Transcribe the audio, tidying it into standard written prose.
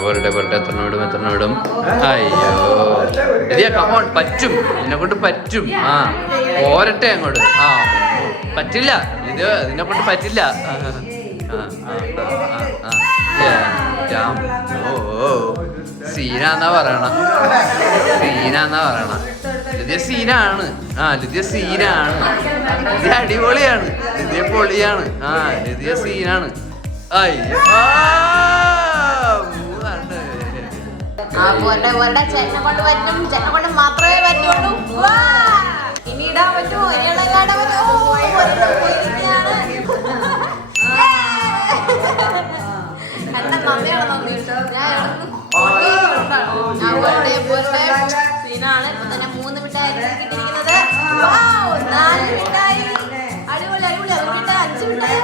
അവരുടെ എത്ര വിടും അയ്യോ ഇതിയാ കമോൺ പറ്റും ഇതിനെ കൊണ്ട് പറ്റും പോരട്ടെ അങ്ങോട്ട് പറ്റില്ല ഇതിനെ കൊണ്ട് പറ്റില്ല സീനാന്നാ പറയണ ലിതിയ സീനാണ് ലിതിയ സീനാണ് ലിതിയ അടിപൊളിയാണ് ലിതിയ പൊളിയാണ് ലിതിയ സീനാണ് അയ്യോ ചേട്ടനെ കൊണ്ട് പറ്റും ചേട്ടനെ കൊണ്ട് മാത്രമേ പറ്റുള്ളൂ ഇനി ഇടാൻ പറ്റുമോ ഇനി ഇടാൻ പറ്റുമോ എന്റെ നന്ദിയാണ് നന്ദി സീനാണ് ഇപ്പൊ തന്നെ 3 മിഠായി കിട്ടിയിരിക്കുന്നത് 4 മിഠായി അടിപൊളി അടിപൊളി 5 മിഠായി